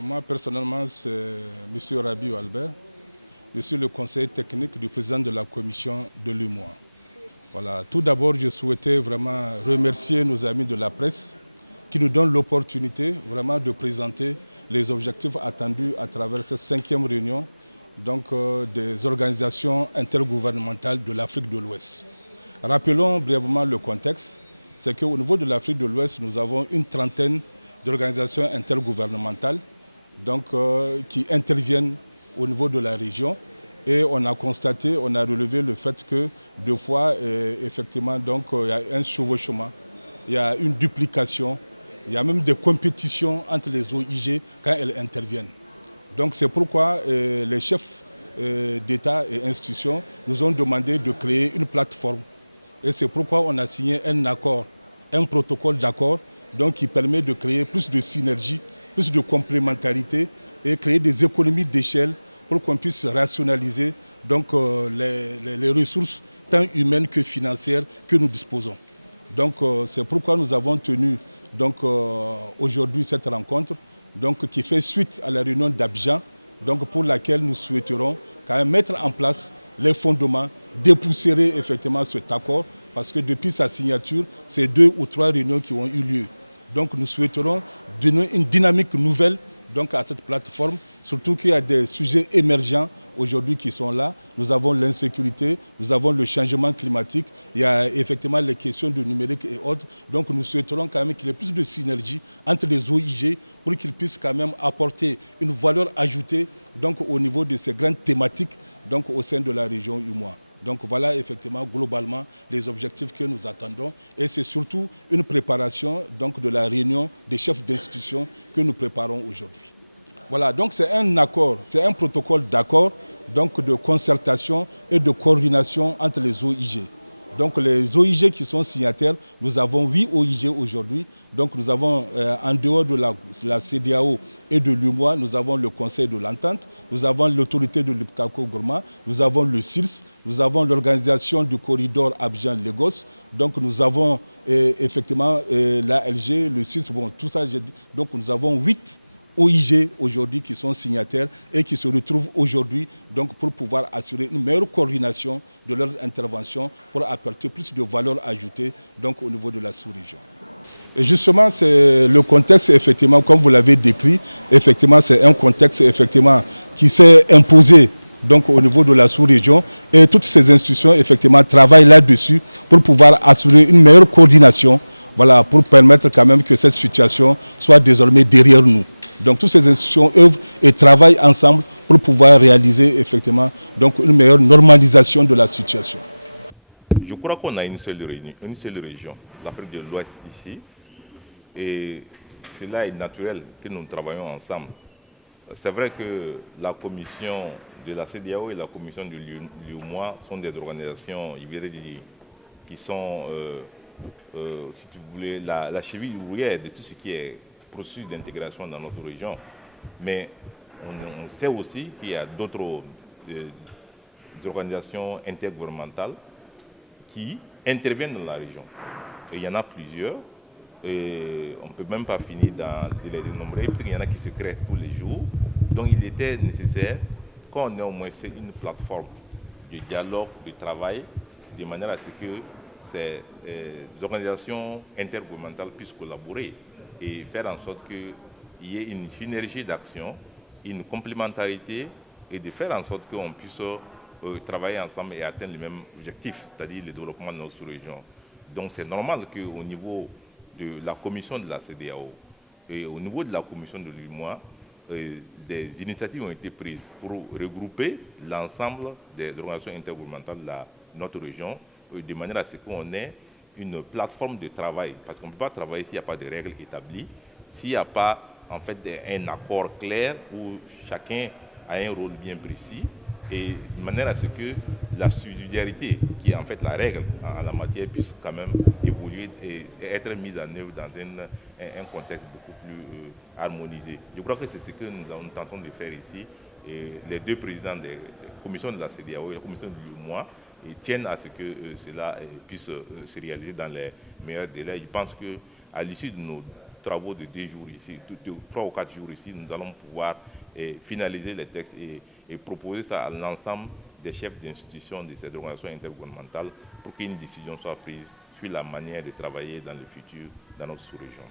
Moi, personnellement, c'est M. Rabiou Albert. Je suis le conseiller technique du président de la commission de l'UMOA. Voilà. Tout d'abord, je souhaitais vraiment remercier nos amis de la presse qui nous donnent l'opportunité vraiment de présenter les objectifs attendus à travers cette 5e réunion des organisations intergouvernementales de l'Afrique de l'Ouest. Rappelons brièvement le contexte. C'est qu'au niveau de l'Afrique de l'Ouest, nous avons une trentaine d'organisations intergouvernementales qui interviennent au niveau de la région. Et on a constaté, on a relevé le fait que deux fois, effectivement, il y a un chevauchement, il y a une duplication, il y a même des compétitions entre les OIG quand elles interviennent. Donc c'est pourquoi les chefs d'État et institutions nous ont demandé de créer une plateforme. Et c'est pourquoi on a signé un accord, un protocole d'accord qui permet de créer plus de synergie, plus de complémentarité et créer des économies d'échelle pour qu'on puisse rationaliser les ressources tant humaines que financières que nous disposons. C'est pourquoi nous avons tenu aujourd'hui cette rencontre qui fait suite à la réunion d'Abidjan pour laquelle nous souhaiterons quand même mettre en place les fondements, dépoussiérer effectivement cet accord parce que depuis sa signature, c'est 2 ou 3 réunions qui ont eu lieu. Donc nous souhaiterons donner une dynamique nouvelle à cette plateforme, surtout qu'il y a des sujets émergents aujourd'hui qui sont là. Nous avons l'insécurité, nous avons le changement climatique, il y a effectivement les questions de numérique et autres. Donc nous souhaiterons quand même qu'il y ait plus de synergie entre les OIG pour qu'ils puissent quand même apporter une valeur ajoutée au niveau de ces grandes thématiques au sein de la région UMOA. Donc voilà effectivement globalement les objectifs que nous attendons et c'est surtout une préparation de la réunion des chefs d'institution que nous préparons aujourd'hui. Voilà, donc c'est un accord, c'est un protocole d'accord de concertation et de coordination entre les OIG. Donc les OIG qui sont signataires, nous avons 8 OIG aujourd'hui. Donc nous avons en dehors de la CEDEAO et de l'UMOA, nous avons le Conseil de l'Entente, nous avons l'autorité de l'Iptako-Gourma, nous avons le CIRS, nous avons l'organisation du corridor Abidjan-Lagos, donc nous avons effectivement l'ALG, le CIRS, bon, tout ça, donc nous avons 8 OIG aujourd'hui qui sont signataires et qui se retrouvent aujourd'hui pour pouvoir assurer une meilleure coordination de leurs interventions pour apporter plus de valeur ajoutée au niveau de la sous-région. Et justement, c'est le contexte, effectivement, comme vous l'avez décrit, effectivement, c'est un contexte effectivement, qui s'est imposé au niveau de la sous-région et toutes ces institutions effectivement, travaillent là-dessus pour pouvoir assurer une meilleure coordination pour permettre quand même que cette situation soit désormais derrière nous. Donc toutes ces institutions œuvrent et travaillent ensemble pour pouvoir réaliser effectivement une meilleure normalisation de la situation. Je crois qu'on a une seule région, l'Afrique de l'Ouest ici, et cela est naturel que nous travaillons ensemble. C'est vrai que la commission de la CEDEAO et la commission de l'UMOA sont des organisations, qui sont, si tu voulais, la cheville ouvrière de tout ce qui est processus d'intégration dans notre région. Mais on sait aussi qu'il y a d'autres organisations intergouvernementales qui interviennent dans la région. Et il y en a plusieurs. Et on ne peut même pas finir de les dénombrer, parce qu'il y en a qui se créent tous les jours. Donc il était nécessaire qu'on ait au moins une plateforme de dialogue, de travail, de manière à ce que ces organisations intergouvernementales puissent collaborer et faire en sorte qu'il y ait une synergie d'action, une complémentarité et de faire en sorte qu'on puisse travailler ensemble et atteindre les mêmes objectifs, c'est-à-dire le développement de notre sous-région. Donc c'est normal qu'au niveau de la commission de la CEDEAO et au niveau de la commission de l'UMOA, des initiatives ont été prises pour regrouper l'ensemble des organisations intergouvernementales de notre région de manière à ce qu'on ait une plateforme de travail, parce qu'on ne peut pas travailler s'il n'y a pas de règles établies, s'il n'y a pas en fait un accord clair où chacun a un rôle bien précis, et de manière à ce que la subsidiarité, qui est en fait la règle en la matière, puisse quand même évoluer et être mise en œuvre dans un contexte beaucoup plus harmonisé. Je crois que c'est ce que nous tentons de faire ici. Et les deux présidents des commissions de la CEDEAO et la commission du l'UMOA tiennent à ce que cela puisse se réaliser dans les meilleurs délais. Je pense qu'à l'issue de nos travaux de 2 jours ici, 3 ou 4 jours ici, nous allons pouvoir finaliser les textes et proposer ça à l'ensemble des chefs d'institutions de ces organisations intergouvernementales pour qu'une décision soit prise sur la manière de travailler dans le futur dans notre sous-région.